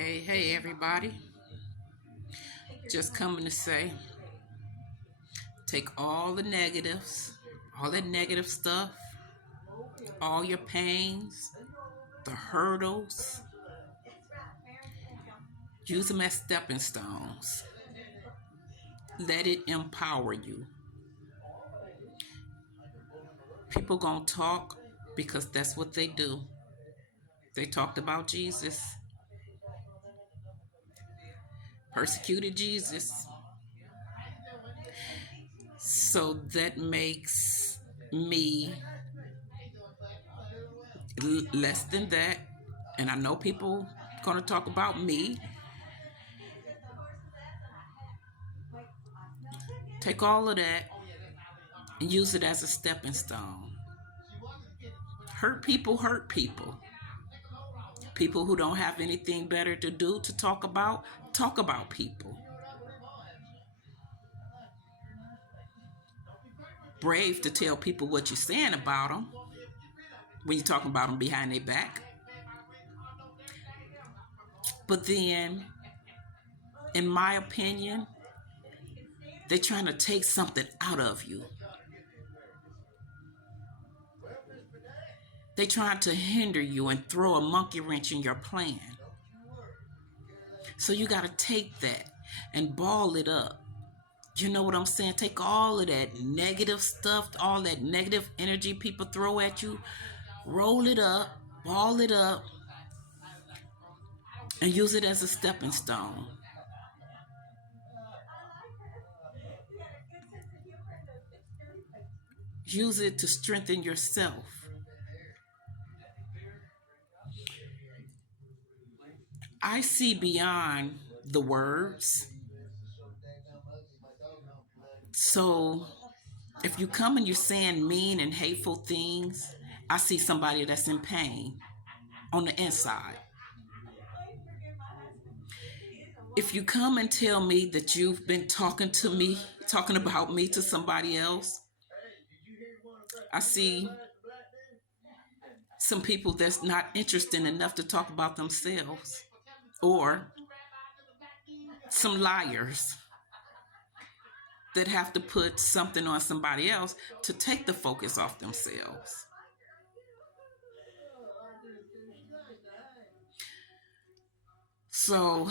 Hey, everybody. Just coming to say, take all the negatives, all that negative stuff, all your pains, the hurdles, use them as stepping stones. Let it empower you. People gonna talk because that's what they do. They talked about Jesus, persecuted Jesus. So that makes me less than that. And I know people gonna talk about me. Take all of that and use it as a stepping stone. Hurt people hurt people. People who don't have anything better to do to talk about people. Brave to tell people what you're saying about them when you're talking about them behind their back. But then, in my opinion, they're trying to take something out of you. They're trying to hinder you and throw a monkey wrench in your plan. So you got to take that and ball it up. You know what I'm saying? Take all of that negative stuff, all that negative energy people throw at you, roll it up, ball it up, and use it as a stepping stone. Use it to strengthen yourself. I see beyond the words. So if you come and you're saying mean and hateful things, I see somebody that's in pain on the inside. If you come and tell me that you've been talking about me to somebody else, I see some people that's not interested enough to talk about themselves, or some liars that have to put something on somebody else to take the focus off themselves. So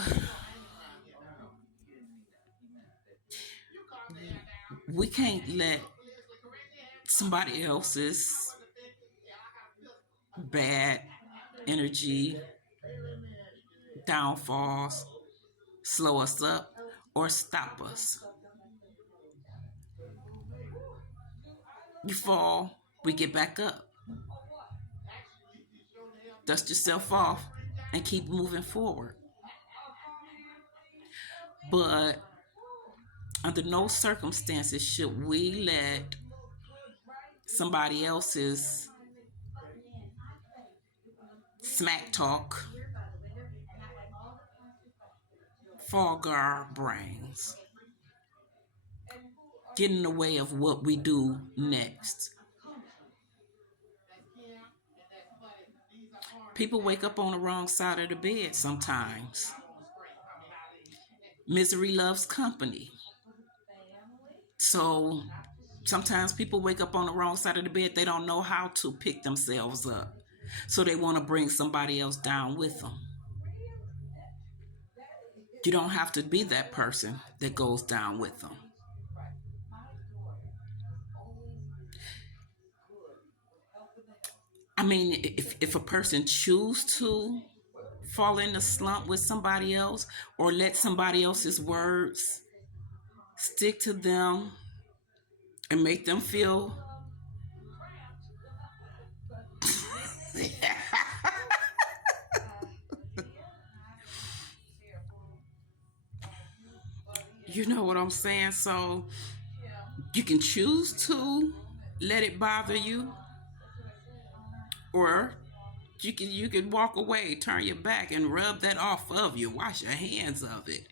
we can't let somebody else's bad energy, downfalls slow us up or stop us. You fall, we get back up. Dust yourself off and keep moving forward. But under no circumstances should we let somebody else's smack talk fog our brains, get in the way of what we do next. People wake up on the wrong side of the bed sometimes. Misery loves company. So sometimes people wake up on the wrong side of the bed. They don't know how to pick themselves up. So they want to bring somebody else down with them. You don't have to be that person that goes down with them. I mean, if a person chooses to fall in a slump with somebody else or let somebody else's words stick to them and make them feel you know what I'm saying? So you can choose to let it bother you, or you can walk away, turn your back, and rub that off of you. Wash your hands of it.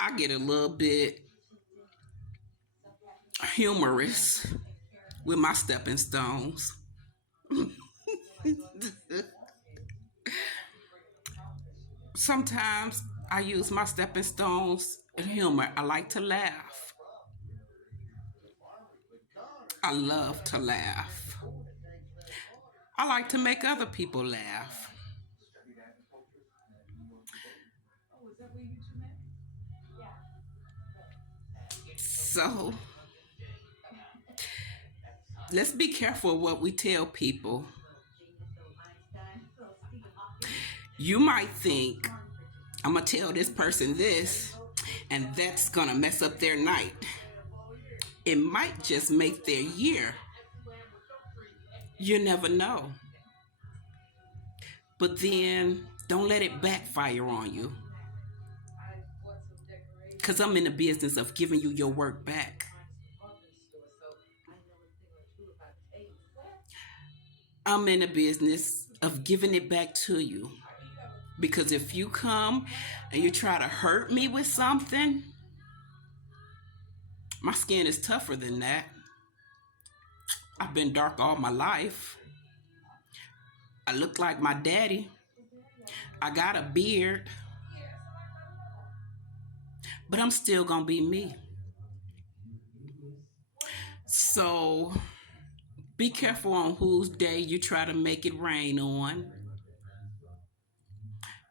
I get a little bit humorous with my stepping stones. Sometimes I use my stepping stones in humor. I like to laugh. I love to laugh. I like to make other people laugh. So let's be careful what we tell people. You might think, I'm going to tell this person this, and that's going to mess up their night. It might just make their year. You never know. But then don't let it backfire on you. Because I'm in the business of giving you your work back. I'm in the business of giving it back to you. Because if you come and you try to hurt me with something, my skin is tougher than that. I've been dark all my life. I look like my daddy. I got a beard. But I'm still gonna be me. So be careful on whose day you try to make it rain on.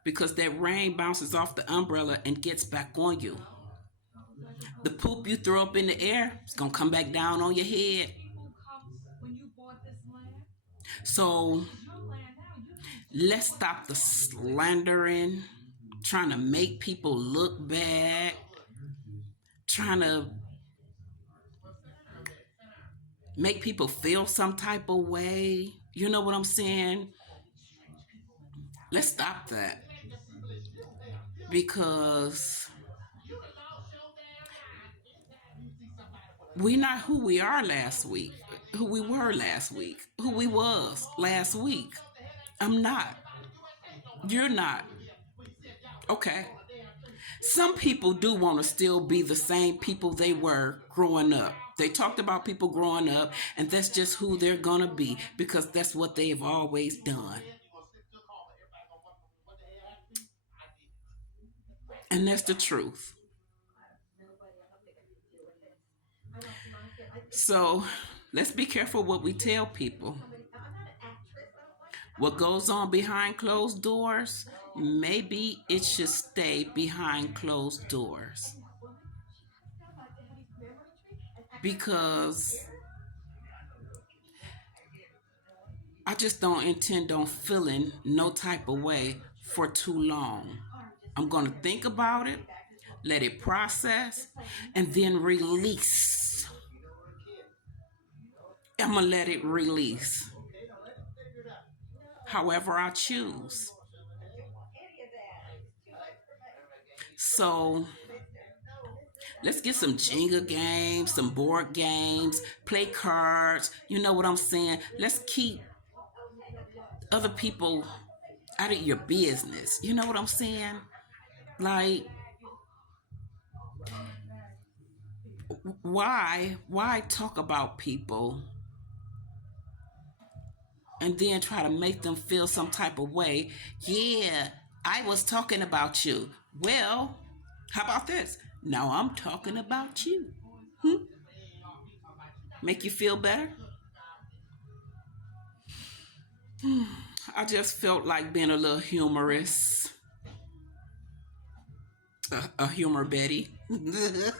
Because that rain bounces off the umbrella and gets back on you. The poop you throw up in the air is gonna come back down on your head. So let's stop the slandering, trying to make people look bad, trying to make people feel some type of way. You know what I'm saying? Let's stop that. Because we're not who we are last week, who we were last week, who we was last week. I'm not. You're not. Okay. Some people do want to still be the same people they were growing up. They talked about people growing up, and that's just who they're going to be because that's what they've always done. And that's the truth. So let's be careful what we tell people. What goes on behind closed doors, maybe it should stay behind closed doors. Because I just don't intend on feeling no type of way for too long. I'm going to think about it, let it process, and then release. I'm going to let it release. However I choose. So let's get some Jenga games, some board games, play cards. You know what I'm saying? Let's keep other people out of your business. You know what I'm saying? Like, why talk about people and then try to make them feel some type of way? Yeah, I was talking about you. Well, how about this? Now I'm talking about you. Make you feel better? I just felt like being a little humorous. A humor Betty. I'm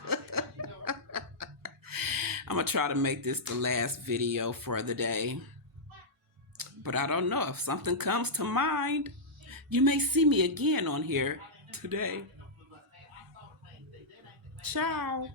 going to try to make this the last video for the day. But I don't know. If something comes to mind, you may see me again on here today. Ciao.